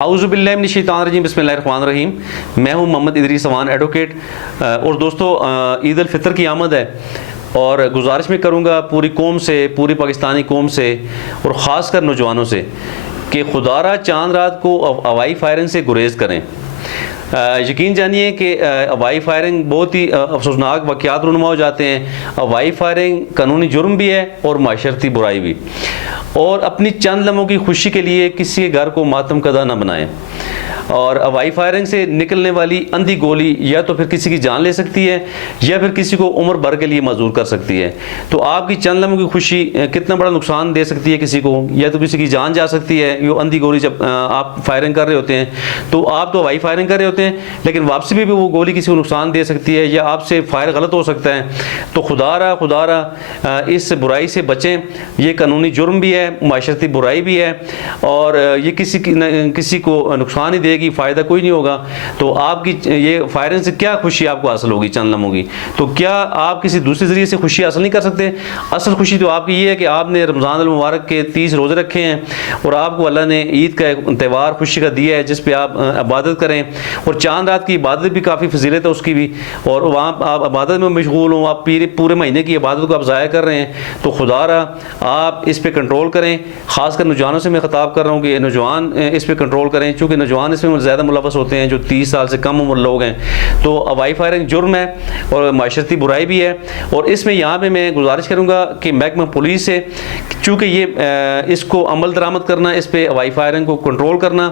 औज़ुबिल्लाहिमिनश्शैतानिर्रजीम बिस्मिल्लाहिर्रहमानिर्रहीम। मैं हूं मोहम्मद इदरीस अवान एडवोकेट। और दोस्तों, ईद अल फितर की आमद है और गुजारिश में करूंगा पूरी कौम से, पूरी पाकिस्तानी कौम से और ख़ासकर नौजवानों से कि खुदारा चांद रात को हवाई फायरिंग से गुरेज करें। यकीन जानिए कि हवाई फायरिंग बहुत ही अफसोसनाक वाक़यात रूनुमा हो जाते हैं। हवाई फायरिंग कानूनी जुर्म भी है और माशरती बुराई भी। और अपनी चंद लम्हों की खुशी के लिए किसी के घर को मातम कदा न बनाएं। और हवाई फायरिंग से निकलने वाली अंधी गोली या तो फिर किसी की जान ले सकती है या फिर किसी को उम्र भर के लिए मजबूर कर सकती है। तो आपकी चंद लम्हों की खुशी कितना बड़ा नुकसान दे सकती है किसी को, या तो किसी की जान जा सकती है। ये अंधी गोली जब आप फायरिंग कर रहे होते हैं तो आप तो हवाई फायरिंग कर रहे होते हैं, लेकिन वापसी में भी वो गोली किसी को नुकसान दे सकती है या आपसे फायर गलत हो सकता है। तो खुदारा इस बुराई से बचें। ये कानूनी जुर्म भी है, माशरती बुराई भी है और ये किसी को नुकसान ही देगी, फ़ायदा कोई नहीं होगा। तो आपकी ये फायरिंग से क्या खुशी आपको हासिल होगी चंद लम्हों की, तो क्या आप किसी दूसरे ज़रिए से खुशी हासिल नहीं कर सकते? असल खुशी तो आपकी ये है कि आपने रमज़ान अल मुबारक के 30 रोज़े रखे हैं और आपको अल्लाह ने ईद का त्यौहार खुशी का दिया है जिस पे आप इबादत करें। और चांद रात की इबादत भी काफ़ी फजीलत है उसकी भी, और वहाँ आप इबादत में मशगूल हों, आप पूरे महीने की इबादत को आप ज़ाया कर रहे हैं। तो खुदारा आप इस पर कंट्रोल करें। ख़ासकर नौजवानों से मैं ख़िताब कर रहा हूँ कि नौजवान इस पर कंट्रोल करें, चूँकि नौजवान इसमें ज़्यादा मुलव्वस होते हैं जो 30 साल से कम उम्र लोग हैं। तो हवाई फायरिंग जुर्म है और माशरती बुराई भी है। और इसमें यहाँ पे मैं गुजारिश करूँगा कि महकमा पुलिस से, चूँकि ये इसको अमल दरामद करना, इस पर हवाई फायरिंग को कंट्रोल करना,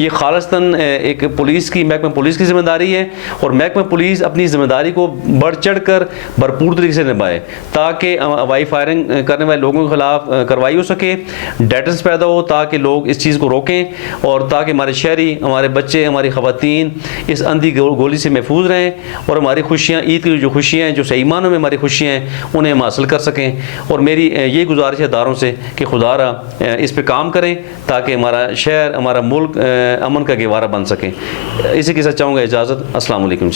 ये खालिस्तन एक पुलिस की, महकमा पुलिस की जिम्मेदारी है। और महकमा पुलिस अपनी जिम्मेदारी को बढ़ चढ़ कर भरपूर तरीके से निभाए ताकि हवाई फायरिंग करने वाले लोगों के खिलाफ कार्रवाई हो सके, डेटर्स पैदा हो, ताकि लोग इस चीज़ को रोकें और ताकि हमारे शहरी, हमारे बच्चे, हमारी ख़वातीन इस अंधी गोली से महफूज रहें और हमारी खुशियाँ, ईद की जो खुशियाँ हैं, जो सही मानों में हमारी खुशियाँ हैं, उन्हें हम हासिल कर सकें। और मेरी ये गुजारिश है इदारों से कि खुदारा इस पर काम करें ताकि हमारा शहर, हमारा मुल्क अमन का गहवारा बन सके। इसी के साथ चाहूँगा इजाज़त। अस्सलाम वालेकुम।